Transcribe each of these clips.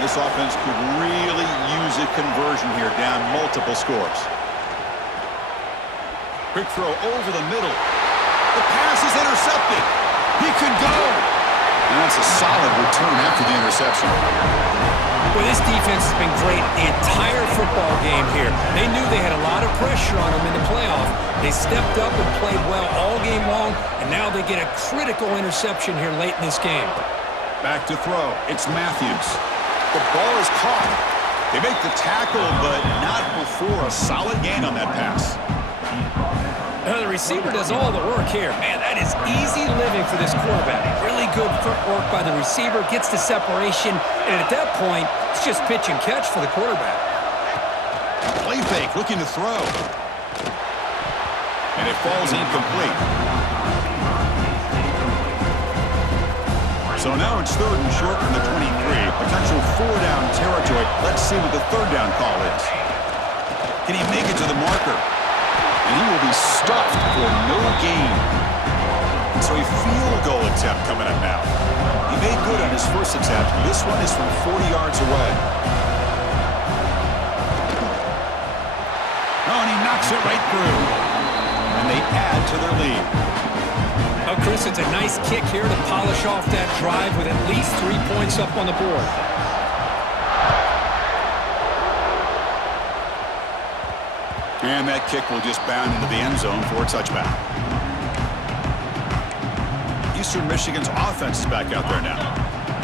This offense could really use a conversion here, down multiple scores. Quick throw over the middle. The pass is intercepted. He could go. And that's a solid return after the interception. Well, this defense has been great the entire football game here. They knew they had a lot of pressure on them in the playoff. They stepped up and played well all game long, and now they get a critical interception here late in this game. Back to throw. It's Matthews. The ball is caught. They make the tackle, but not before a solid gain on that pass. The receiver does all the work here. Man, that is easy living for this quarterback. Really good footwork by the receiver, gets the separation, and at that point, it's just pitch and catch for the quarterback. Play fake, looking to throw. And it falls incomplete. So now it's 3rd and short from the 23. Potential 4-down territory. Let's see what the 3rd down call is. Can he make it to the marker? And he will be stuffed for no gain. So a field goal attempt coming up now. He made good on his first attempt. This one is from 40 yards away. Oh, and he knocks it right through. And they add to their lead. Oh, Chris, it's a nice kick here to polish off that drive with at least 3 points up on the board. And that kick will just bound into the end zone for a touchback. Eastern Michigan's offense is back out there now.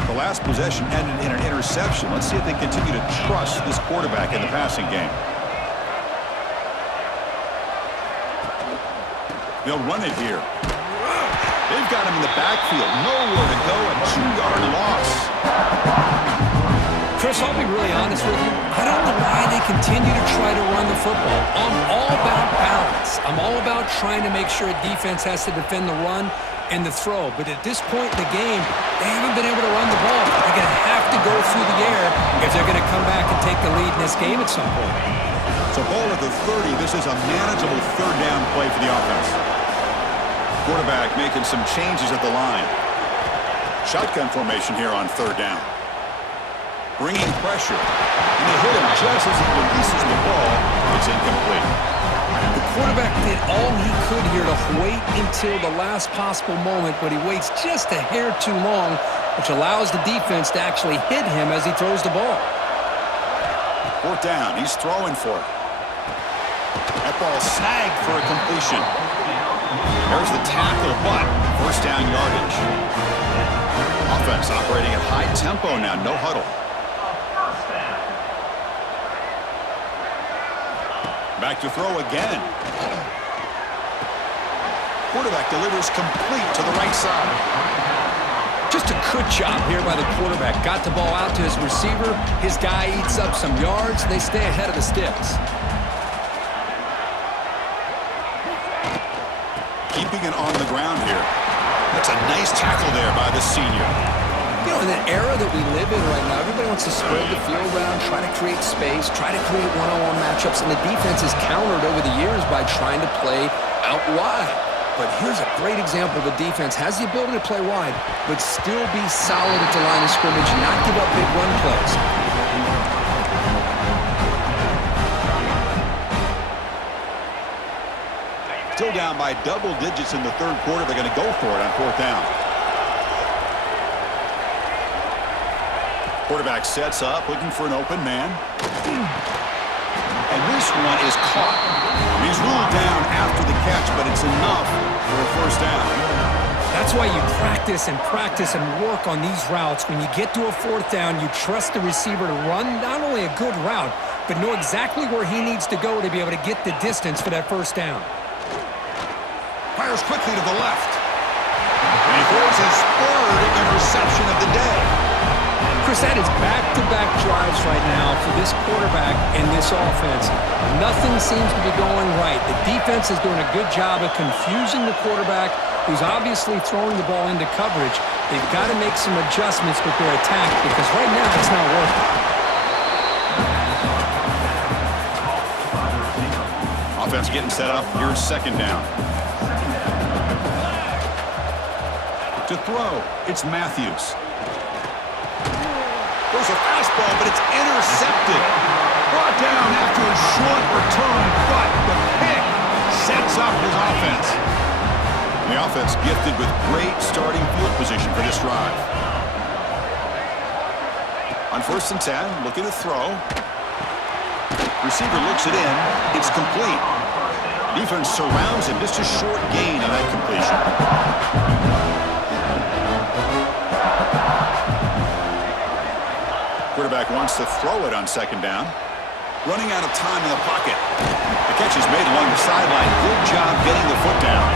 The last possession ended in an interception. Let's see if they continue to trust this quarterback in the passing game. They'll run it here. They've got him in the backfield. Nowhere to go. A 2-yard loss. Chris, I'll be really honest with you. I don't know why they continue to try to run the football. I'm all about balance. I'm all about trying to make sure a defense has to defend the run and the throw. But at this point in the game, they haven't been able to run the ball. They're going to have to go through the air if they're going to come back and take the lead in this game at some point. So ball at the 30. This is a manageable 3rd down play for the offense. Quarterback making some changes at the line. Shotgun formation here on 3rd down. Bringing pressure. And they hit him just as he releases the ball. It's incomplete. The quarterback did all he could here to wait until the last possible moment, but he waits just a hair too long, which allows the defense to actually hit him as he throws the ball. 4th down. He's throwing for it. That ball snagged for a completion. There's the tackle, but 1st down yardage. Offense operating at high tempo now. No huddle. Back to throw again. Quarterback delivers complete to the right side. Just a good job here by the quarterback. Got the ball out to his receiver. His guy eats up some yards. They stay ahead of the sticks. Keeping it on the ground here. That's a nice tackle there by the senior. You know, in the era that we live in right now, everybody wants to spread the field around, try to create space, try to create one-on-one matchups, and the defense has countered over the years by trying to play out wide. But here's a great example. The defense has the ability to play wide, but still be solid at the line of scrimmage and not give up big run plays. Still down by double digits in the 3rd quarter. They're going to go for it on 4th down. Quarterback sets up, looking for an open man. And this one is caught. He's ruled down after the catch, but it's enough for a 1st down. That's why you practice and work on these routes. When you get to a 4th down, you trust the receiver to run not only a good route, but know exactly where he needs to go to be able to get the distance for that 1st down. Fires quickly to the left. And he throws his 3rd interception of the day. Chris, that is back-to-back drives right now for this quarterback and this offense. Nothing seems to be going right. The defense is doing a good job of confusing the quarterback, who's obviously throwing the ball into coverage. They've got to make some adjustments with their attack because right now it's not working. Offense getting set up. Here's 2nd down. To throw, it's Matthews. throws a fastball, but it's intercepted. Brought down after a short return, but the pick sets up his offense. The offense gifted with great starting field position for this drive. On 1st and 10, looking to throw. Receiver looks it in. It's complete. Defense surrounds him. Just a short gain on that completion. Quarterback wants to throw it on 2nd down. Running out of time in the pocket. The catch is made along the sideline. Good job getting the foot down.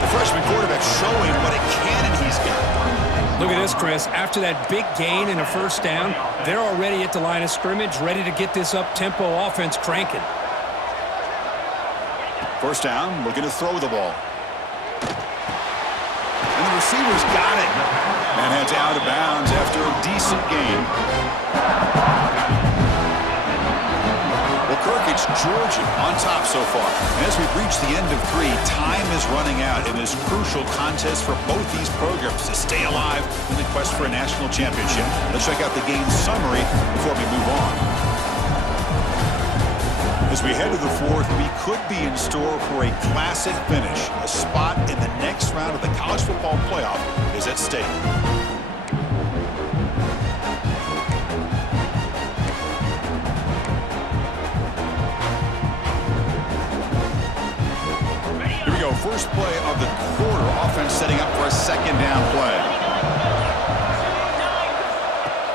The freshman quarterback showing what a cannon he's got. Look at this, Chris. After that big gain and a 1st down, they're already at the line of scrimmage, ready to get this up-tempo offense cranking. 1st down, looking to throw the ball. And the receiver's got it. And heads out of bounds after a decent gain. Well, Kirk, it's Georgia on top so far. And as we've reached the end of 3, time is running out in this crucial contest for both these programs to stay alive in the quest for a national championship. Let's check out the game summary before we move on. As we head to the 4th, we could be in store for a classic finish. A spot in the next round of the college football playoff is at stake. Here we go, first play of the quarter. Offense setting up for a 2nd down play.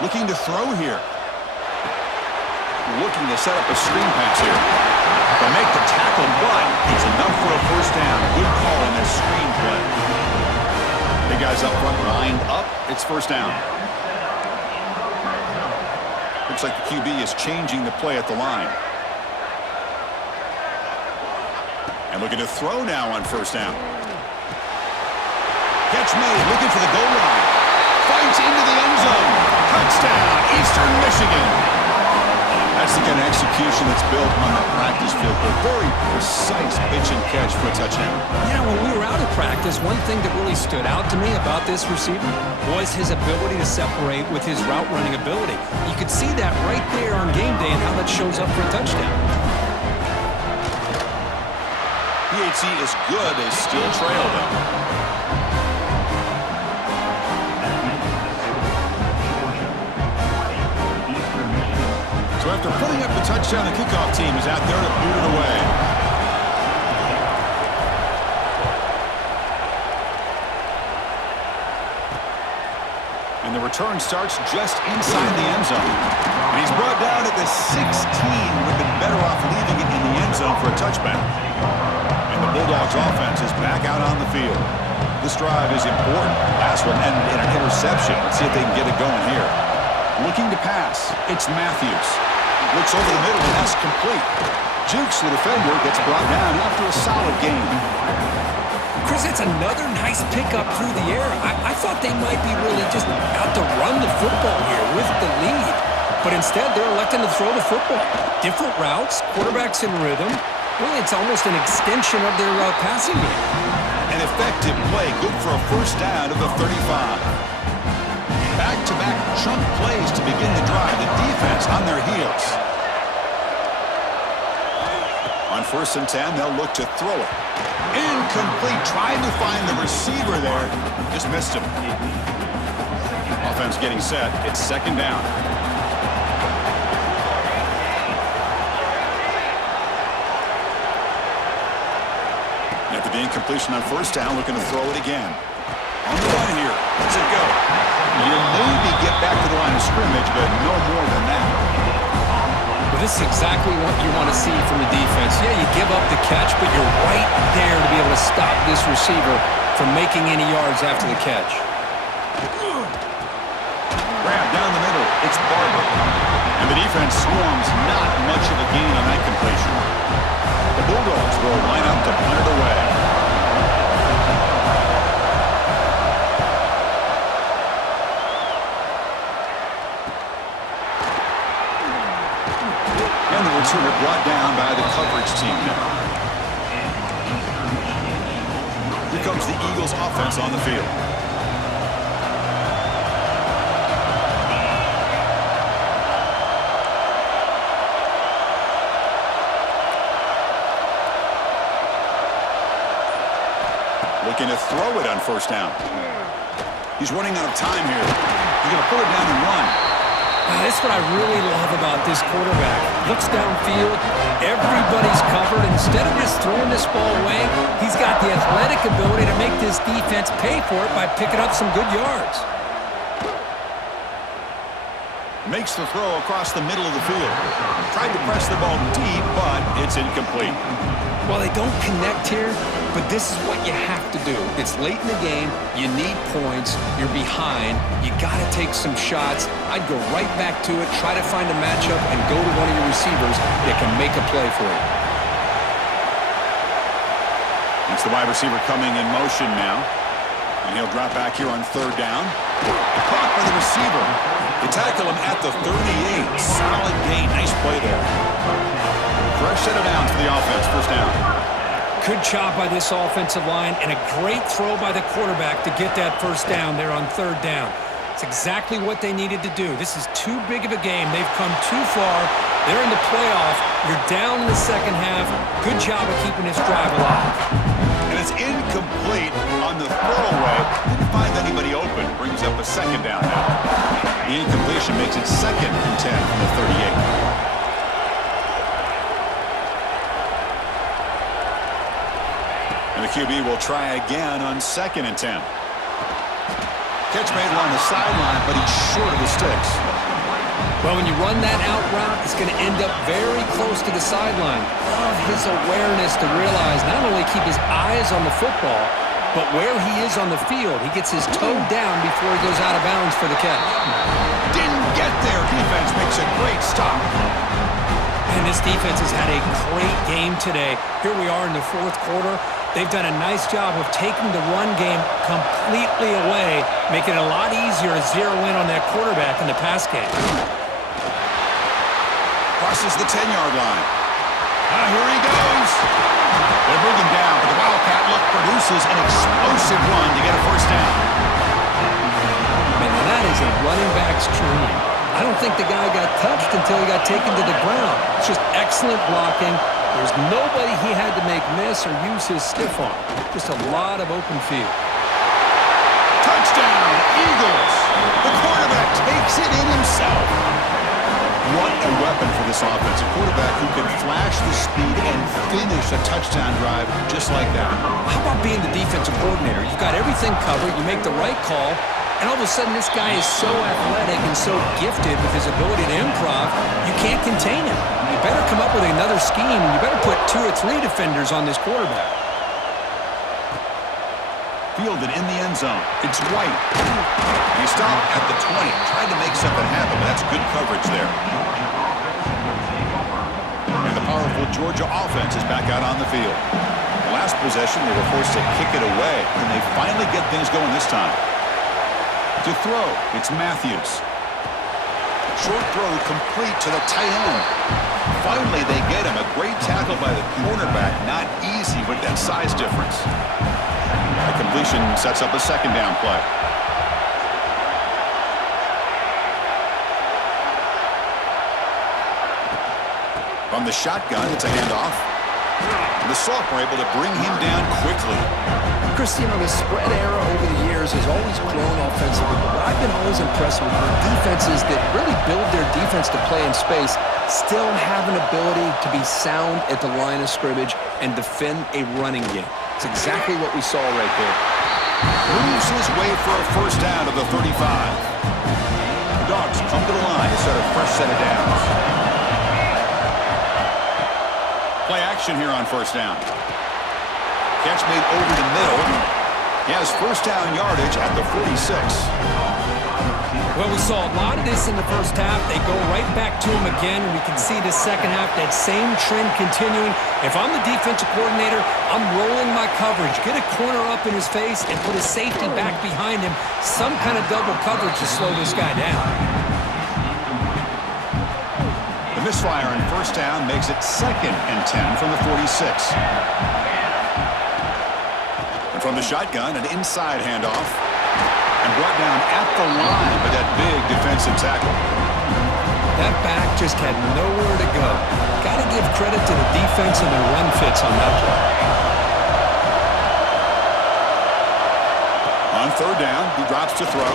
Looking to throw here. Looking to set up a screen pass here. They'll make the tackle, but it's enough for a 1st down. Good call on that screen play. Big guys up front, lined up. It's 1st down. Looks like the QB is changing the play at the line. And looking to throw now on 1st down. Catch made, looking for the goal line. Fights into the end zone. Touchdown, Eastern Michigan. That's the kind of execution that's built on the practice field. A very precise pitch and catch for a touchdown. Yeah, when we were out of practice, one thing that really stood out to me about this receiver was his ability to separate with his route running ability. You could see that right there on game day and how that shows up for a touchdown. PAT is good. They still trail them. So after putting up the touchdown, the kickoff team is out there to boot it away. And the return starts just inside the end zone. And he's brought down at the 16. Would have been better off leaving it in the end zone for a touchback. And the Bulldogs offense is back out on the field. This drive is important. Last one ended in an interception. Let's see if they can get it going here. Looking to pass. It's Matthews. Looks over the middle, and that's complete. Jukes, the defender, gets brought down after a solid game. Chris, it's another nice pickup through the air. I thought they might be really just out to run the football here with the lead. But instead, they're electing to throw the football. Different routes, quarterbacks in rhythm. Really, it's almost an extension of their passing game. An effective play, good for a 1st down of the 35. Back-to-back chunk plays to begin the drive. The defense on their heels. On 1st and 10, they'll look to throw it. Incomplete. Trying to find the receiver there. Just missed him. Offense getting set. It's 2nd down. After the incompletion on 1st down, looking to throw it again. On the run here. Let's it go. You maybe get back to the line of scrimmage, but no more than that. Well, this is exactly what you want to see from the defense. Yeah, you give up the catch, but you're right there to be able to stop this receiver from making any yards after the catch. Grab down the middle. It's Barber. And the defense swarms. Not much of a gain on that completion. The Bulldogs will line up to punt it away. And the returner brought down by the coverage team now. Here comes the Eagles offense on the field. looking to throw it on first down. He's running out of time here. He's going to pull it down and run. That's what I really love about this quarterback. Looks downfield, everybody's covered. Instead of just throwing this ball away, he's got the athletic ability to make this defense pay for it by picking up some good yards. Makes the throw across the middle of the field. Tried to press the ball deep, but it's incomplete. Well, they don't connect here, but this is what you have to do. It's late in the game. You need points. You're behind. You got to take some shots. I'd go right back to it, try to find a matchup, and go to one of your receivers that can make a play for you. It's the wide receiver coming in motion now. And he'll drop back here on third down. Caught by the receiver. They tackle him at the 38. Solid gain. Nice play there. Fresh set of downs for the offense. First down. Good job by this offensive line and a great throw by the quarterback to get that first down there on third down. It's exactly what they needed to do. This is too big of a game. They've come too far. They're in the playoff. You're down in the second half. Good job of keeping this drive alive. And it's incomplete on the throwaway. Didn't find anybody open. Brings up a second down now. The incompletion makes it 2nd and 10 from the 38. And the QB will try again on 2nd and 10. Catch made along the sideline, but he's short of the sticks. Well, when you run that out route, it's going to end up very close to the sideline. Love his awareness to realize not only keep his eyes on the football, but where he is on the field. He gets his toe down before he goes out of bounds for the catch. Didn't get there. Defense makes a great stop. And this defense has had a great game today. Here we are in the fourth quarter. They've done a nice job of taking the run game completely away, making it a lot easier to zero in on that quarterback in the pass game. Crosses the 10-yard line. Here he goes. They bring him down, but the Wildcat look produces an explosive run to get a first down. Man, that is a running back's dream. I don't think the guy got touched until he got taken to the ground. It's just excellent blocking. There's nobody he had to make miss or use his stiff arm. Just a lot of open field. Touchdown, Eagles! The quarterback takes it in himself. What a weapon for this offense. A quarterback who can flash the speed and finish a touchdown drive just like that. How about being the defensive coordinator? You've got everything covered. You make the right call. And all of a sudden, this guy is so athletic and so gifted with his ability to improv, you can't contain him. You better come up with another scheme, and you better put 2 or 3 defenders on this quarterback. Fielded in the end zone. It's White. He stopped at the 20. Tried to make something happen, but that's good coverage there. And the powerful Georgia offense is back out on the field. The last possession, they were forced to kick it away, and they finally get things going this time. To throw, it's Matthews. Short throw complete to the tight end. Finally, they get him. A great tackle by the cornerback. Not easy with that size difference. The completion sets up a second down play. From the shotgun, it's a handoff. And the Soft were able to bring him down quickly. Chris, you know, the spread era over the years has always grown offensively, but I've been always impressed with defenses that really build their defense to play in space, still have an ability to be sound at the line of scrimmage and defend a running game. It's exactly what we saw right there. Moves his way for a first down to the 35. The Dogs come to the line to set a fresh set of downs. Play action here on first down. Catch made over the middle. He has first down yardage at the 46. Well, we saw a lot of this in the first half. They go right back to him again, and we can see the second half, that same trend continuing. If I'm the defensive coordinator, I'm rolling my coverage. Get a corner up in his face and put a safety back behind him. Some kind of double coverage to slow this guy down. The misfire on first down makes it 2nd and 10 from the 46. And from the shotgun, an inside handoff. And brought down at the line by that big defensive tackle. That back just had nowhere to go. Got to give credit to the defense and their run fits on that play. third down. He drops to throw.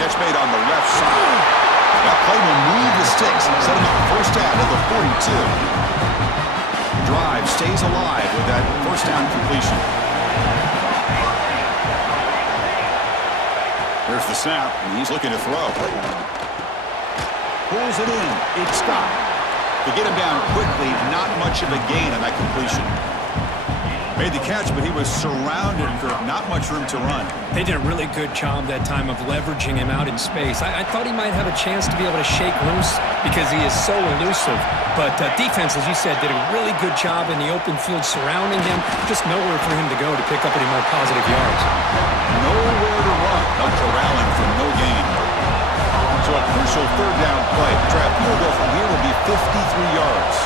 Catch made on the left side. That play will move the sticks, set him up first down at the 42. Drive stays alive with that first down completion. Here's the snap, and he's looking to throw. Pulls it in. It's stopped. To get him down quickly, not much of a gain on that completion. Made the catch, but he was surrounded for not much room to run. They did a really good job that time of leveraging him out in space. I thought he might have a chance to be able to shake loose because he is so elusive. But defense, as you said, did a really good job in the open field surrounding him. Just nowhere for him to go to pick up any more positive yards. Nowhere to run. No corralling for no gain. So a crucial third down play. To try a field goal from here will be 53 yards.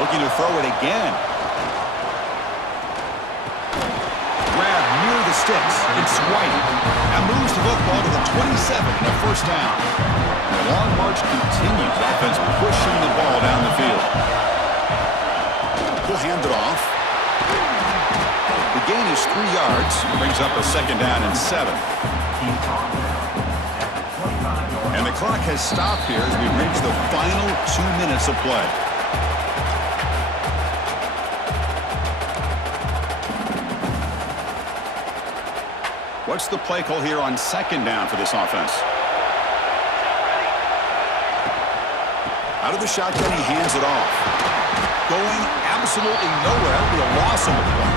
Looking to throw it again. Grab near the sticks. It's White. Now moves the football to the 27 and a first down. And the long march continues. Offense pushing the ball down the field. He'll hand it off. The gain is 3 yards. Brings up a second down and 7. And the clock has stopped here as we reach the final 2 minutes of play. What's the play call here on second down for this offense? Out of the shotgun, he hands it off. Going absolutely nowhere. That would be a loss on the play.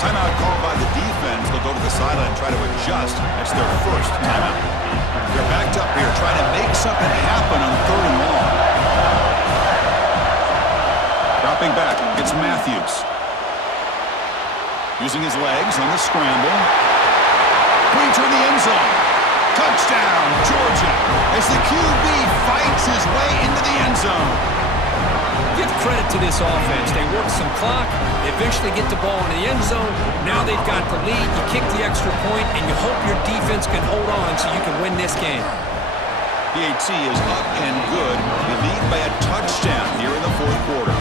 Timeout called by the defense. They'll go to the sideline and try to adjust. That's their first timeout. They're backed up here trying to make something happen on third and long. Dropping back. It's Matthews. Using his legs on the scramble. Pointer in the end zone. Touchdown, Georgia, as the QB fights his way into the end zone. Give credit to this offense. They work some clock. They eventually get the ball in the end zone. Now they've got the lead. You kick the extra point, and you hope your defense can hold on so you can win this game. PAT is up and good. They lead by a touchdown here in the fourth quarter.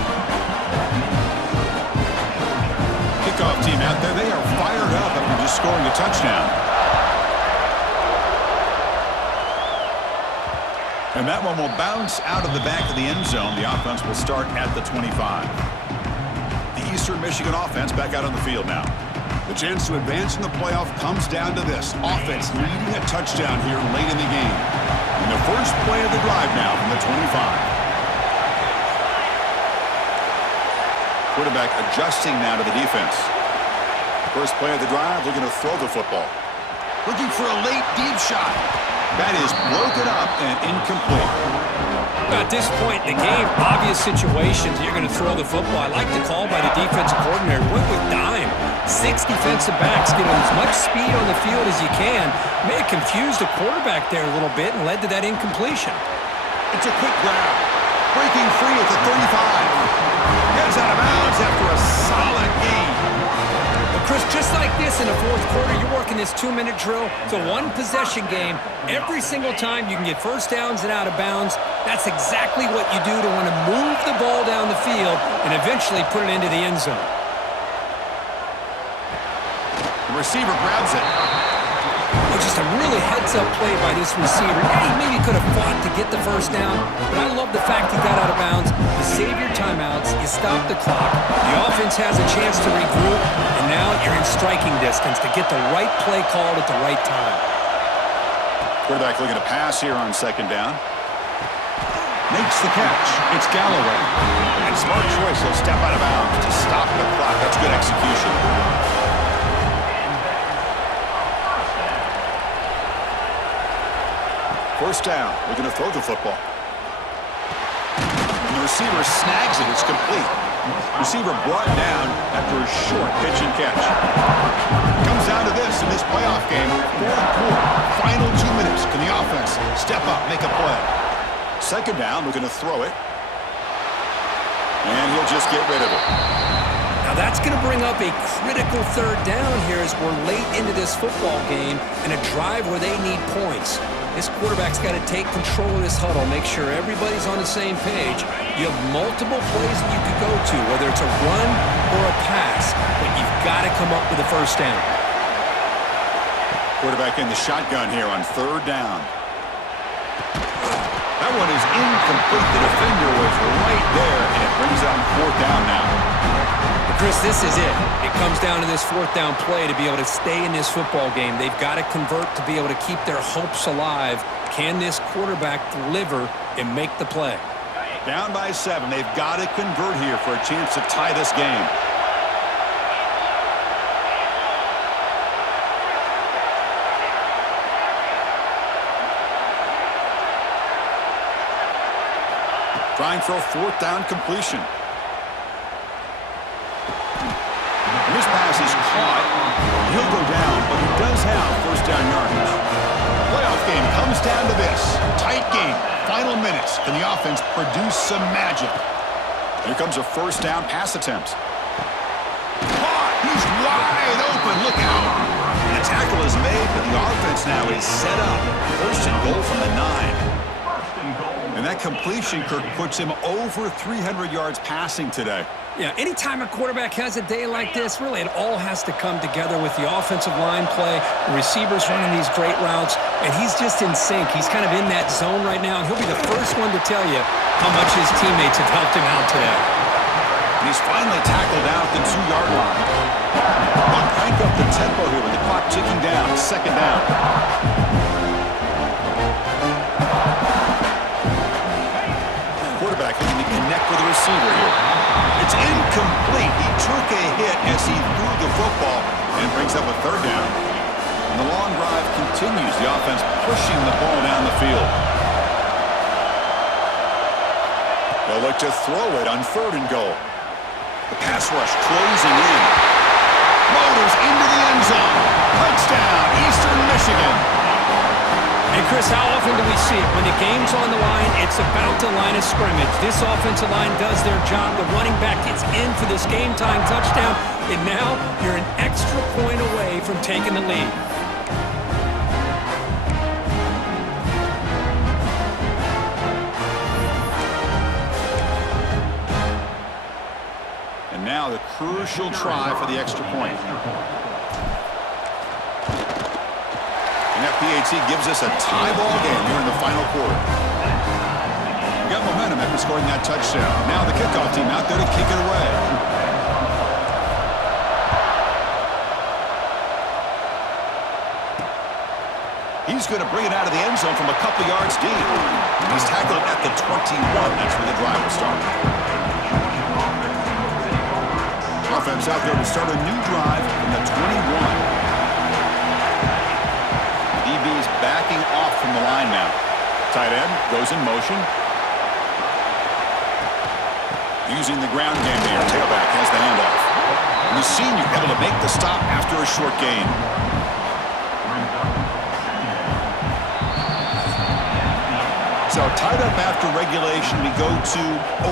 Kickoff team out there. They are fired up after just scoring a touchdown. And that one will bounce out of the back of the end zone. The offense will start at the 25. The Eastern Michigan offense back out on the field now. The chance to advance in the playoff comes down to this. Offense needing a touchdown here late in the game. And the first play of the drive now from the 25. Quarterback adjusting now to the defense. First play of the drive, looking to throw the football. Looking for a late deep shot. That is broken up and incomplete. At this point in the game, obvious situations, you're going to throw the football. I like the call by the defensive coordinator. Went with dime. 6 defensive backs, get as much speed on the field as you can. May have confused the quarterback there a little bit and led to that incompletion. It's a quick grab. Breaking free at the 35. Gets out of bounds after a solid gain. Chris, just like this in the fourth quarter, you're working this 2-minute drill. It's a one-possession game. Every single time you can get first downs and out of bounds. That's exactly what you do to want to move the ball down the field and eventually put it into the end zone. The receiver grabs it. Just a really heads-up play by this receiver. Yeah, he maybe could have fought to get the first down, but I love the fact he got out of bounds. You save your timeouts, you stop the clock, the offense has a chance to regroup, and now you're in striking distance to get the right play called at the right time. Quarterback looking to pass here on second down. Makes the catch. It's Galloway. And smart choice. He'll step out of bounds to stop the clock. That's good execution. First down. Looking to throw the football. And the receiver snags it. It's complete. Receiver brought down after a short pitch and catch. Comes down to this in this playoff game. Fourth quarter. Final 2 minutes. Can the offense step up, make a play? Second down. Looking to throw it. And he'll just get rid of it. Now that's going to bring up a critical third down here as we're late into this football game in a drive where they need points. This quarterback's got to take control of this huddle, make sure everybody's on the same page. You have multiple plays that you could go to, whether it's a run or a pass, but you've got to come up with a first down. Quarterback in the shotgun here on third down. That one is incomplete. The defender was right there, and it brings out fourth down now. But Chris, this is it. It comes down to this fourth down play to be able to stay in this football game. They've got to convert to be able to keep their hopes alive. Can this quarterback deliver and make the play? Down by 7. They've got to convert here for a chance to tie this game. Trying for a fourth down completion. And this pass is caught. He'll go down, but he does have first down yardage. Playoff game comes down to this. Tight game. Final minutes. Can the offense produce some magic? Here comes a first down pass attempt. Caught. He's wide open. Look out. And the tackle is made, but the offense now is set up. First and goal from the 9. And that completion, Kirk, puts him over 300 yards passing today. Yeah, anytime a quarterback has a day like this, really it all has to come together with the offensive line play, the receivers running these great routes, and he's just in sync. He's kind of in that zone right now, and he'll be the first one to tell you how much his teammates have helped him out today. And he's finally tackled out the 2-yard line. They'll crank up the tempo here with the clock ticking down. Second down. Quarterback looking to connect with the receiver here. It's incomplete. He took a hit as he threw the football and brings up a third down. And the long drive continues. The offense pushing the ball down the field. They'll look to throw it on third and goal. The pass rush closing in. Motors into the end zone. Touchdown, Eastern Michigan. And Chris, how often do we see it? When the game's on the line, it's about the line of scrimmage. This offensive line does their job. The running back gets in for this game-time touchdown, and now you're an extra point away from taking the lead. And now the crucial try for the extra point. And that PAT gives us a tie ball game here in the final quarter. We got momentum after scoring that touchdown. Now the kickoff team out there to kick it away. He's going to bring it out of the end zone from a couple yards deep. He's tackled at the 21. That's where the drive will start. Offense out there to start a new drive from the 21. DB's backing off from the line now. Tight end goes in motion. Using the ground game here. Tailback has the handoff. And the senior able to make the stop after a short gain. So tied up after regulation, we go to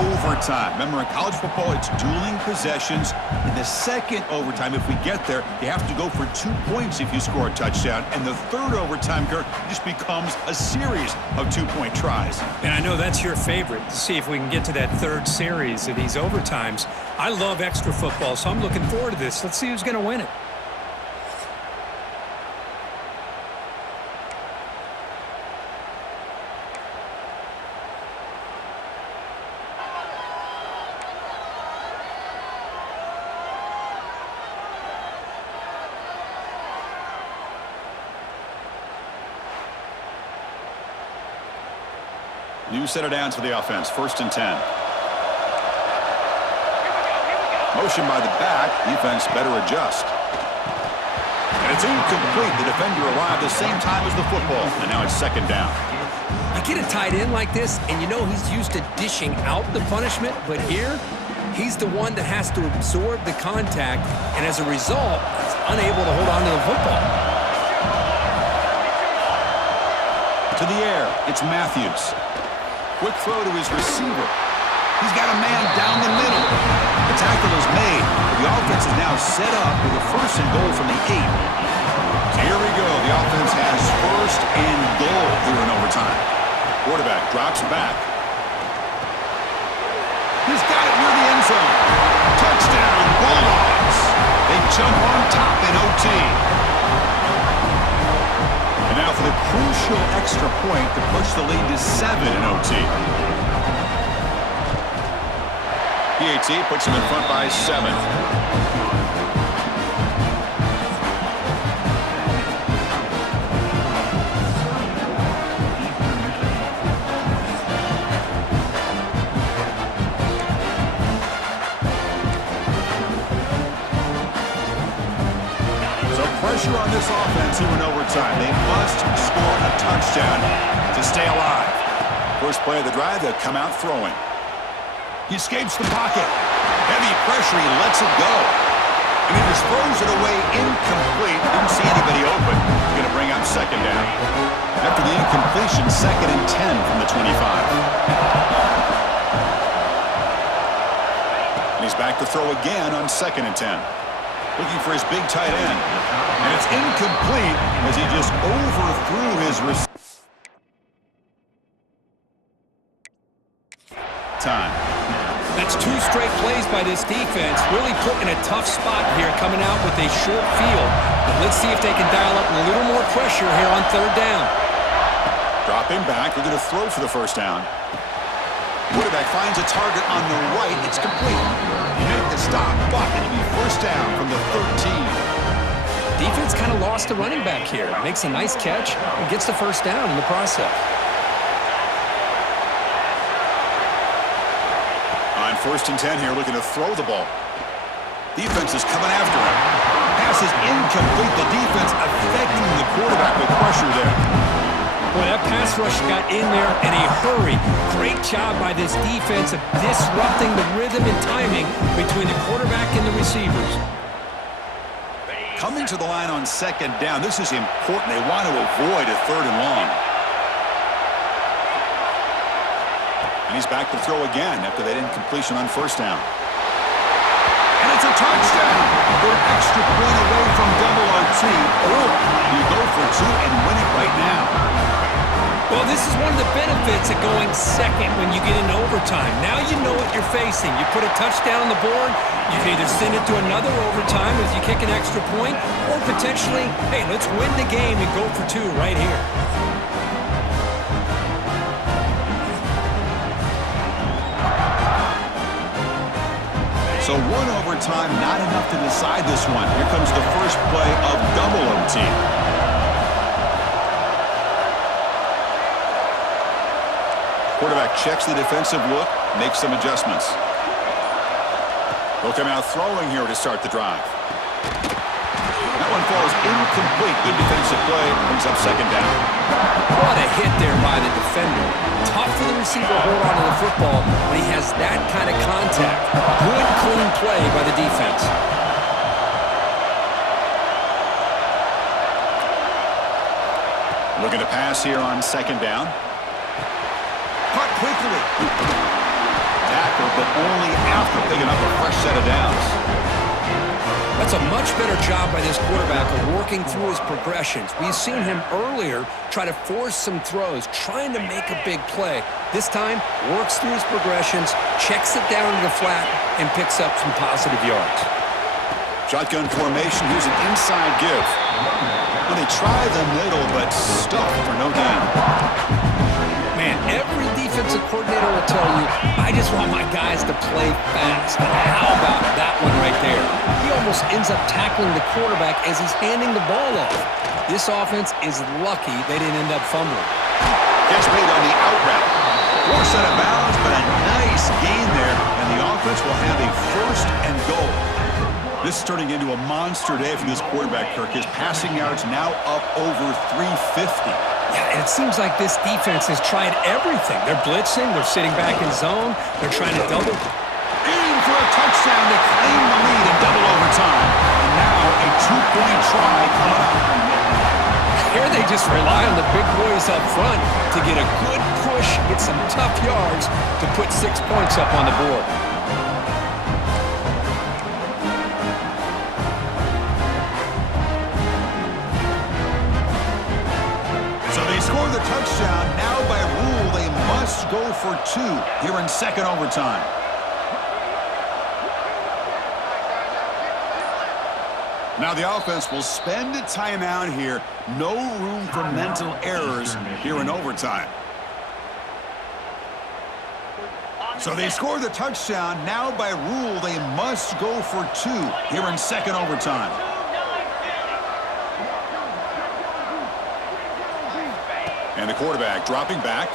overtime. Remember, in college football, it's dueling possessions. In the second overtime, if we get there, you have to go for 2 points if you score a touchdown. And the third overtime, Kirk, just becomes a series of 2-point tries. And I know that's your favorite, to see if we can get to that third series of these overtimes. I love extra football, so I'm looking forward to this. Let's see who's going to win it. New set of downs for the offense. First and 10. Motion by the back. Defense better adjust. And it's incomplete. The defender arrived the same time as the football. And now it's second down. You get a tight end like this, and you know he's used to dishing out the punishment, but here, he's the one that has to absorb the contact, and as a result, he's unable to hold on to the football. To the air. It's Matthews. Quick throw to his receiver. He's got a man down the middle. The tackle is made. The offense is now set up with a first and goal from the 8. So here we go. The offense has first and goal. here in overtime. Quarterback drops back. He's got it near the end zone. Touchdown, Bulldogs. They jump on top in OT. And now for the crucial extra point to push the lead to 7 in OT. PAT puts him in front by 7. Pressure on this offense here in overtime. They must score a touchdown to stay alive. First play of the drive, they'll come out throwing. He escapes the pocket. Heavy pressure, he lets it go. And he just throws it away incomplete. Didn't see anybody open. He's going to bring up second down. After the incompletion, 2nd and 10 from the 25. And he's back to throw again on 2nd and 10. Looking for his big tight end. And it's incomplete as he just overthrew his time. That's 2 straight plays by this defense. Really put in a tough spot here, coming out with a short field. But let's see if they can dial up a little more pressure here on 3rd down. Dropping back. They're going to throw for the first down. Quarterback finds a target on the right. It's complete. You make the stop, but it'll be first down from the 13. Defense kind of lost the running back here. Makes a nice catch and gets the first down in the process. On 1st and 10 here, looking to throw the ball. Defense is coming after him. Pass is incomplete. The defense affecting the quarterback with pressure there. Boy, that pass rush got in there in a hurry. Great job by this defense of disrupting the rhythm and timing between the quarterback and the receivers. Coming to the line on 2nd down. This is important. They want to avoid a 3rd and long. And he's back to throw again after that incompletion on 1st down. And it's a touchdown. They're an extra point away from double OT. Or you go for 2 and win it right now. Well, this is one of the benefits of going second when you get into overtime. Now you know what you're facing. You put a touchdown on the board, you can either send it to another overtime as you kick an extra point, or potentially, hey, let's win the game and go for 2 right here. So 1 overtime, not enough to decide this one. Here comes the first play of double OT. Quarterback checks the defensive look, makes some adjustments. They'll come out throwing here to start the drive. That one falls incomplete. Good defensive play, brings up 2nd down. What a hit there by the defender. Tough for the receiver to hold on to the football when he has that kind of contact. Good, clean play by the defense. Looking to pass here on 2nd down. Caught quickly. Tackle, but only after picking up a fresh set of downs. That's a much better job by this quarterback of working through his progressions. We've seen him earlier try to force some throws, trying to make a big play. This time, works through his progressions, checks it down to the flat, and picks up some positive yards. Shotgun formation. Here's an inside give. Well, they try the middle, but stuck for no gain. Man, every defensive coordinator will tell you, I just want my guys to play fast. How about that one right there? He almost ends up tackling the quarterback as he's handing the ball off. This offense is lucky they didn't end up fumbling. Catch made on the out route. Poor set of bounds, but a nice gain there, and the offense will have a 1st and goal. This is turning into a monster day for this quarterback, Kirk. His passing yards now up over 350. Yeah, and it seems like this defense has tried everything. They're blitzing, they're sitting back in zone, they're trying to double. Aim for a touchdown to claim the lead in double overtime. And now a 2-point try coming up. Here they just rely on the big boys up front to get a good push, get some tough yards to put 6 points up on the board. So they They score the touchdown. Now by rule, they must go for 2 here in second overtime. Now the offense will spend a timeout here. No room for mental errors here in overtime. So they score the touchdown. Now by rule, they must go for 2 here in second overtime. And the quarterback dropping back.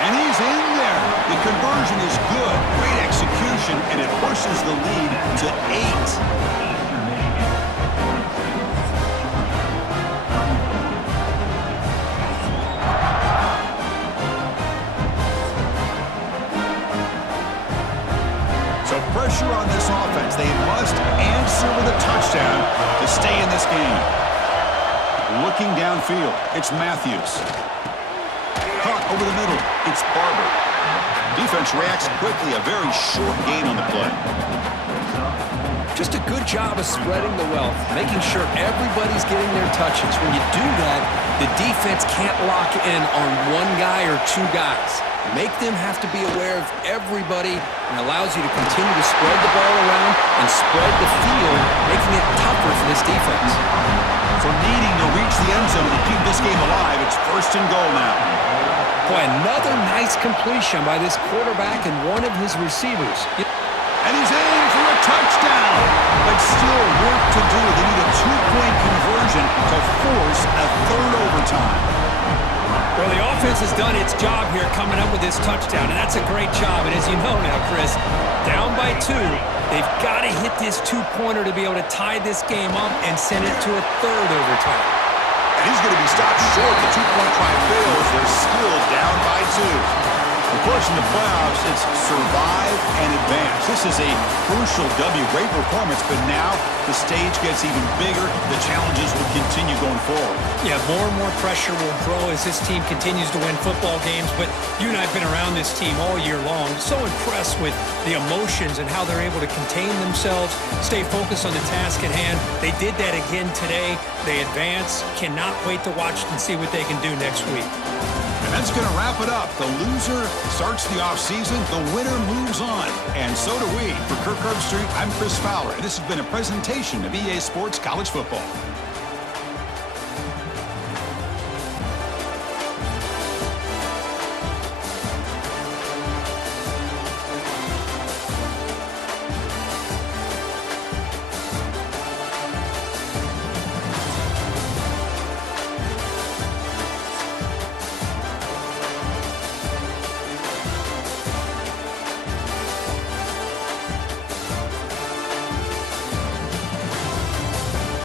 And he's in there. The conversion is good. Great execution, and it pushes the lead to 8. So pressure on this offense. They must answer with a touchdown to stay in this game. Looking downfield, it's Matthews. Caught over the middle, it's Barber. Defense reacts quickly, a very short gain on the play. Just a good job of spreading the wealth, making sure everybody's getting their touches. When you do that, the defense can't lock in on one guy or 2 guys. Make them have to be aware of everybody and allows you to continue to spread the ball around and spread the field, making it tougher for this defense. For needing to reach the end zone and keep this game alive, it's first and goal now. Boy, another nice completion by this quarterback and one of his receivers. And he's in for a touchdown. But still work to do. They need a 2-point conversion to force a third overtime. Well, the offense has done its job here coming up with this touchdown, and that's a great job. And as you know now, Chris, down by 2, they've got to hit this 2-pointer to be able to tie this game up and send it to a third overtime. And he's going to be stopped short. The 2-point try fails. They're still down by 2. Of course, in the playoffs, it's survive and advance. This is a crucial W. Great performance, but now the stage gets even bigger. The challenges will continue going forward. Yeah, more and more pressure will grow as this team continues to win football games, but you and I have been around this team all year long. So impressed with the emotions and how they're able to contain themselves, stay focused on the task at hand. They did that again today. They advance. Cannot wait to watch and see what they can do next week. And that's going to wrap it up. The loser starts the offseason. The winner moves on. And so do we. For Kirk Herbstreit, I'm Chris Fowler. This has been a presentation of EA Sports College Football.